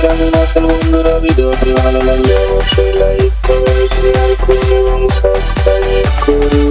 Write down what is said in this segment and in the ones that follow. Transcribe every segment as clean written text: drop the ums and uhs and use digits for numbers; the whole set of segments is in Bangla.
কেমন আছেন বন্ধুরা? ভিডিওটি ভালো লাগলে অবশ্যই লাইক করুন, শেয়ার করুন এবং সাবস্ক্রাইব করুন।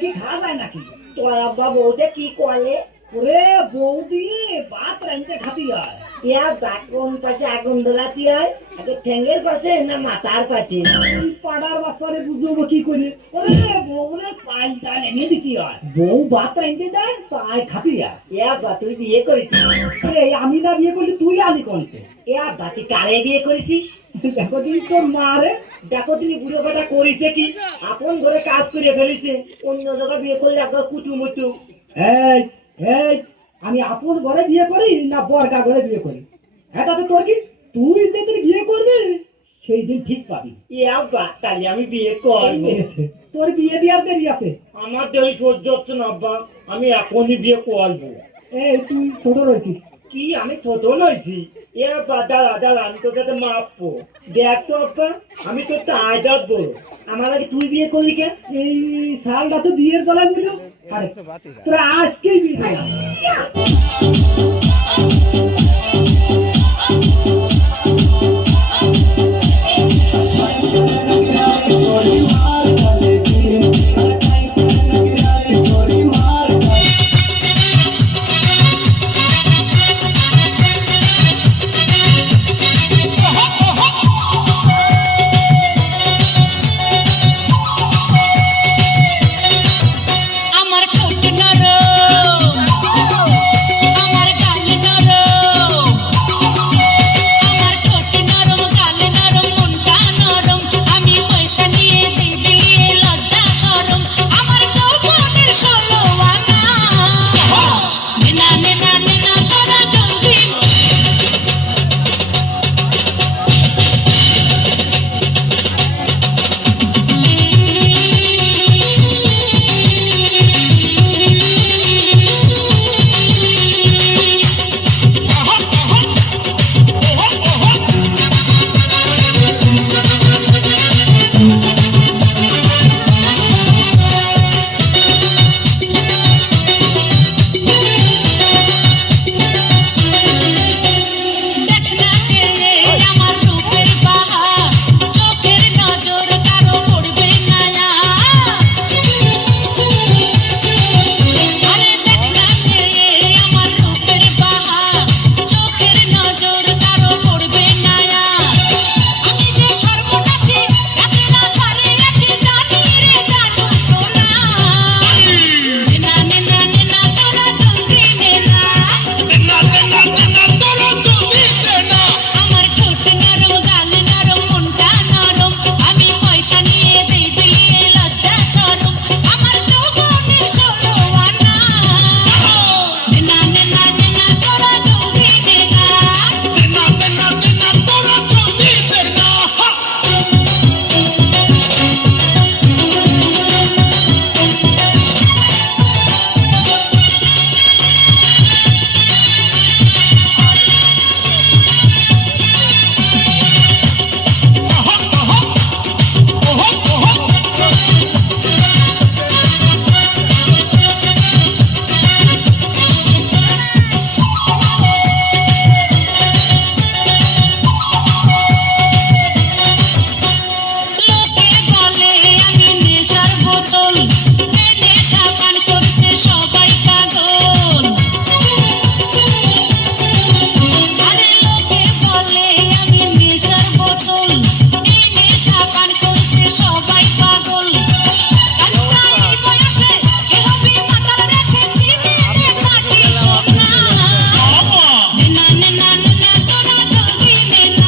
কি খাওয়া যায় নাকি? তোর আব্বা বউতে কি করে? ওরে বৌদি ভাত রাঁধতে খাবি হয় কোন পাশে আগুন ধরাতি হয়? আগে ঠ্যাঙ্গের পাশে না মাথার পাশে? পাড়ার বাচ্চারে বুঝবো কি করি? ওরে বউরে পাল্টা এনে দিতে হয়। বউ ভাত রাঁধতে দেয় তাই খাবি হয়। তুই বিয়ে করেছিস? আমি না বিয়ে করলি তুই আলি করতে? তুই কারে বিয়ে করেছিস? দেখো তুমি তোর মারে, দেখো তুমি বুড়ো বেটা করিছে কি? আপন ঘরে কাজ করে ফেলেছে, অন্য জায়গায় বিয়ে করলে একবার কুটু মুটু। আমি আপন ঘরে বিয়ে করি না বরকা ঘরে বিয়ে করি? এটা তো তোর কি? তুই যেদিন বিয়ে করবি সেই দিন ঠিক পাবি। তাহলে আমি বিয়ে করবো। তোর বিয়ে দেওয়ার দেরি আছে? আমার দেরি সহ্য হচ্ছে না আব্বা, আমি এখনই বিয়ে করবো। তুই ছোট রয়েছিস কি? আমি ছোট নইছি। দাদা আমি তোর কাছে মাপবো। দেখ তো আব্বা, আমি তো তাই যাবো। আমার আগে তুই বিয়ে করলি কে? এই সালটা তো বিয়ের গলায় বলল। আরে তোরা আজকেই বিয়ে